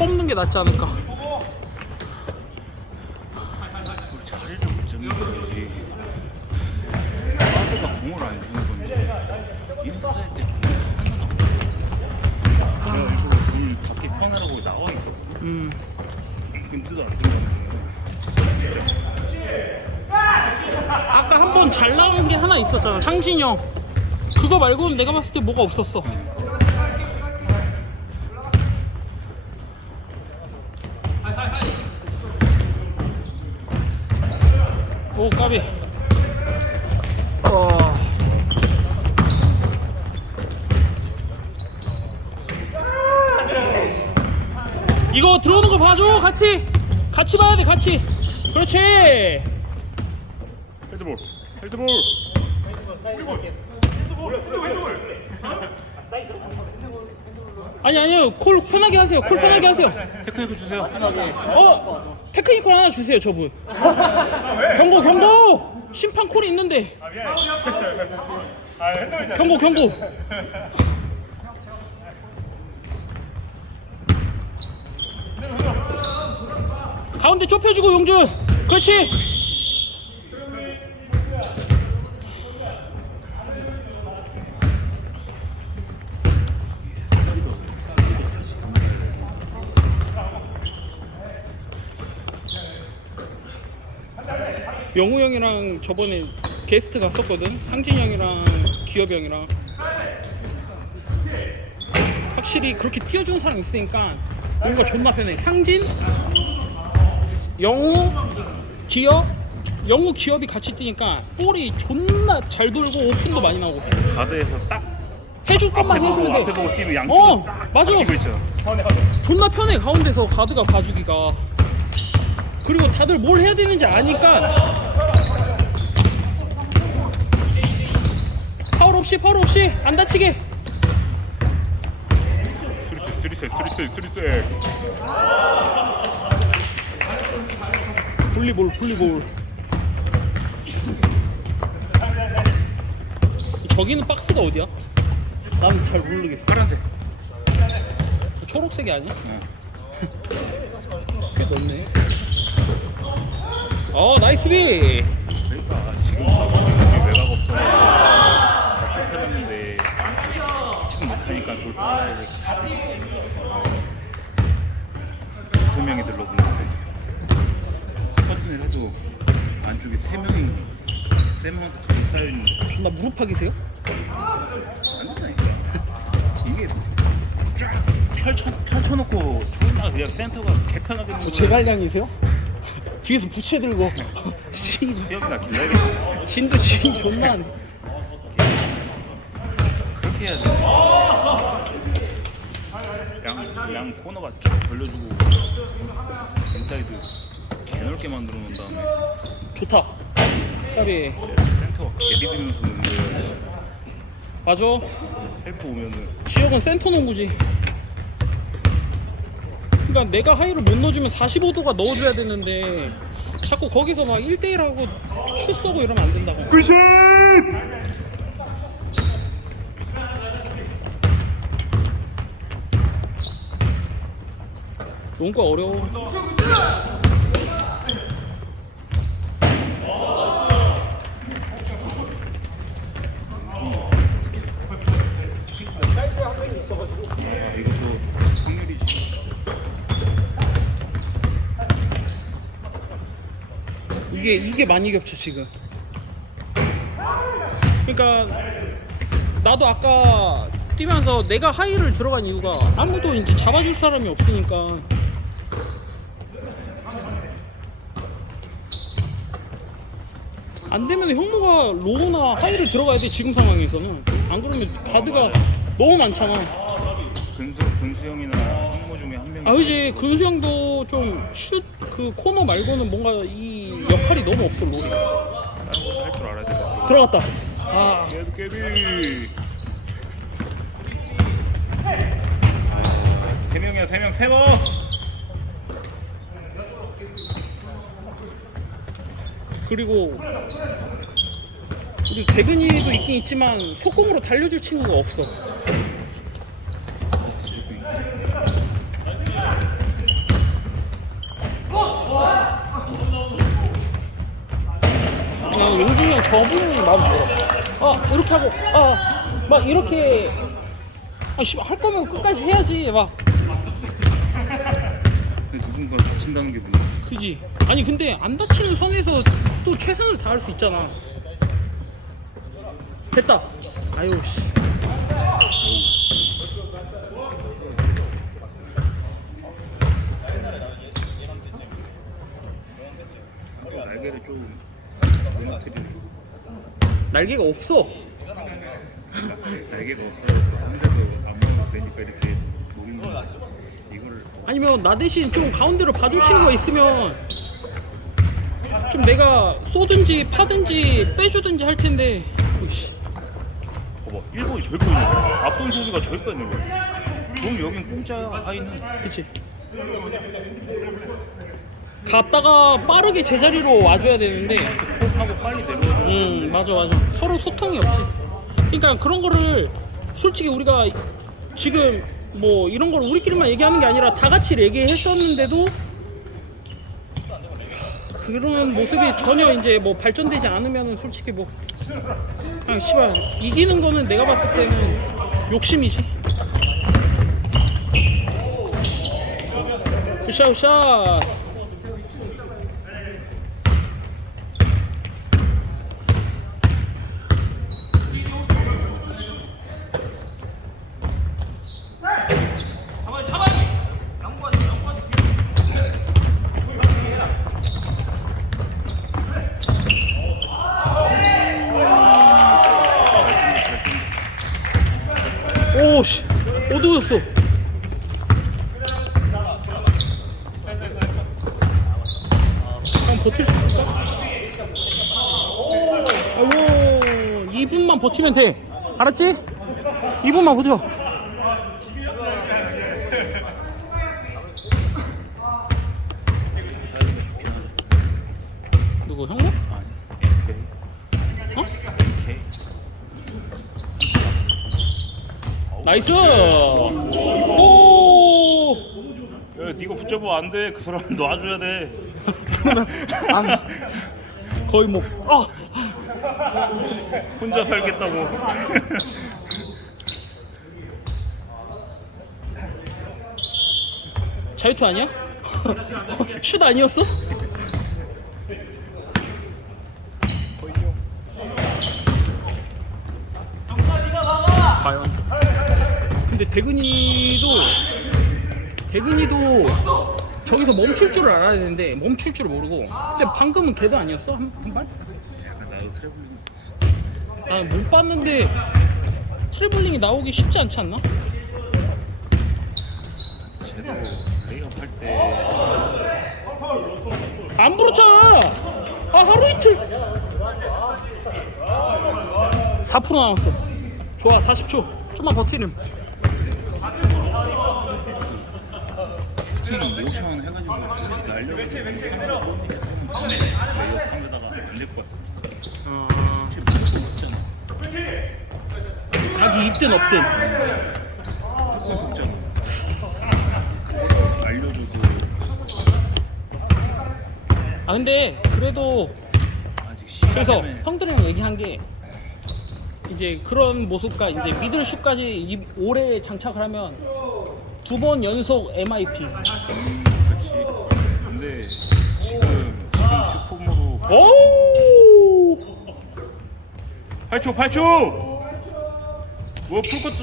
뽑는 게 낫지 않을까. 아까 한 번 잘 나온 게 하나 있었잖아. 상진이 형. 그거 말고는 내가 봤을 때 뭐가 없었어. 오 까비. 와. 이거 들어오는 거 봐줘 같이 같이 봐야 돼 같이 그렇지 헤드볼, 헤드볼. 아니 아니요. 콜 편하게 하세요. 콜 편하게 하세요. 테크니크 주세요. 어 테크니컬 하나 주세요 저분. 경고 경고! 심판 콜이 있는데. 경고 경고! 가운데 좁혀주고 용준! 그렇지 영우 형이랑 저번에 게스트 갔었거든. 상진 형이랑 기엽이 형이랑. 확실히 그렇게 뛰어주는 사람 있으니까 뭔가 존나 편해. 상진, 영우, 기엽, 영우 기엽이 같이 뛰니까 볼이 존나 잘 돌고 오픈도 많이 나오고. 가드에서 딱 해줄 것만 보고 해주면 앞에 돼. 보고 뛰면 양쪽으로 어, 딱 맞아. 뛰고 있죠. 존나 편해 가운데서 가드가 봐주기가 그리고 다들 뭘 해야 되는지 아니까 파울 없이 파울 없이 안 다치게 쓰리셋, 쓰리셋, 쓰리셋, 쓰리셋. 분리볼 분리볼 저기는 박스가 어디야? 난 잘 모르겠어 파란색. 초록색이 아니야? 네. 꽤 넓네 어 나이스 비 그러니까 지금 여기 외곽 없어. 다 좁혀놨는데 지금 못하니까 돌 빨아야 돼. 두세 명이 들러붙는데 커튼을 해도 안쪽에 세 명이 세 명한테 둘 쌓여 있는데 존나 무릎팍이세요? 안 된다니까. 이게 쫙 펼쳐 펼쳐놓고 존나 그냥 센터가 개편하게 놓는 거야. 제갈량이세요? 뒤에서 부채 들고 씨, 수영이나 길러야겠다. 진도 지금 존나 하네. 그렇게 해야 돼. 양, 양 코너가 쫙 벌려주고 인사이드 개넓게 만들어 놓은 다음에 좋다 까비 센터가 개비비면서 오는 거예요. 맞아 헬프 오면은 지역은 센터 농구지 그러니까 내가 하이를 못 넣어주면 45도가 넣어줘야 되는데 자꾸 거기서 막 1대1 하고 슛 쏘고 이러면 안 된다고 굿샷! 농구가 어려워 아, 이것도 확률이지. 이게 이게 많이 겹쳐 지금. 그러니까 나도 아까 뛰면서 내가 하이를 들어간 이유가 아무도 이제 잡아줄 사람이 없으니까. 안 되면 형무가 로우나 하이를 들어가야 돼 지금 상황에서는. 안 그러면 가드가 너무 많잖아. 근수, 근수 형이나 황모 중에 한 명이 아 그지. 근수 형도 좀 슛 그 코너 말고는 뭔가 이 역할이 너무 없어 롤이 다른 것도 할 줄 알아야 돼. 들어갔다 아 얘도 깨비. 세 명이야 세 명 세워. 그리고 우리 대근이도 있긴 있지만 속공으로 달려줄 친구가 없어 저분이 마음 들어. 아 이렇게 하고 아 막 이렇게 아씨할 거면 끝까지 해야지 막 근데 누군가 다친다는 게 문제지. 그지. 아니 근데 안 다치는 선에서 또 최선을 다할 수 있잖아. 됐다. 아유 씨. 날개를 좀 무너뜨리는 거. 날개가 없어. 날개가 없어서 상대도 안 먹어도 되니까 이렇게 노리는 거. 이거를 아니면 나 대신 좀 가운데로 봐줄 친구가 있으면 좀 내가 쏘든지 파든지 빼주든지 할 텐데. 봐봐 일본이 저기 거 있는 거야 앞선 소리가 저기 거 있는 거야 그럼 여긴 공짜야 하이는 그치. 갔다가 빠르게 제자리로 와줘야 되는데 하고 빨리 내려와 음 맞아 맞아. 서로 소통이 없지. 그러니까 그런 거를 솔직히 우리가 지금 뭐 이런 걸 우리끼리만 얘기하는 게 아니라 다 같이 얘기했었는데도 그런 모습이 전혀 이제 뭐 발전되지 않으면은 솔직히 뭐 그냥 씨발 이기는 거는 내가 봤을 때는 욕심이지. 굿샷 굿샷 오씨 한번 버틸 수 있을까? 아이고 2분만 버티면 돼 알았지? 2분만 버텨 누구 형무? 아니 오케이 어? 오케이 나이스! 오야 니가 붙잡으면 안 돼 그 사람 놔줘야 돼. 아, 거의 뭐 아, 혼자 살겠다고. 자유투 아니야? 슛 아니었어? 과연 근데 대근이도 대근이도 저기서 멈출 줄을 알아야 되는데 멈출 줄을 모르고 근데 방금은 걔도 아니었어? 한, 한 발? 약간 나도 트래블링 난못 봤는데 트래블링이 나오기 쉽지 않지 않나? 쟤도 레이업 할때 안 부르잖아. 아 하루 이틀. 4% 남았어. 좋아 40초. 좀만 버티렴. 스피는 모션 해가지고 날려고 레이업 하면다가 안될것 같아 지금 무조건 없잖아 각이 있든 없든. 알려줘도. 아 근데 그래도 아직 시간 그래서 때문에 형들이랑 얘기한 게 이제 그런 모습과 이제 미들 슛까지 이- 올해 장착을 하면 두 번 연속 MIP. 그렇지 근데 지금 지금 슈퍼모로 오! 8초 8초 뭐 풀코트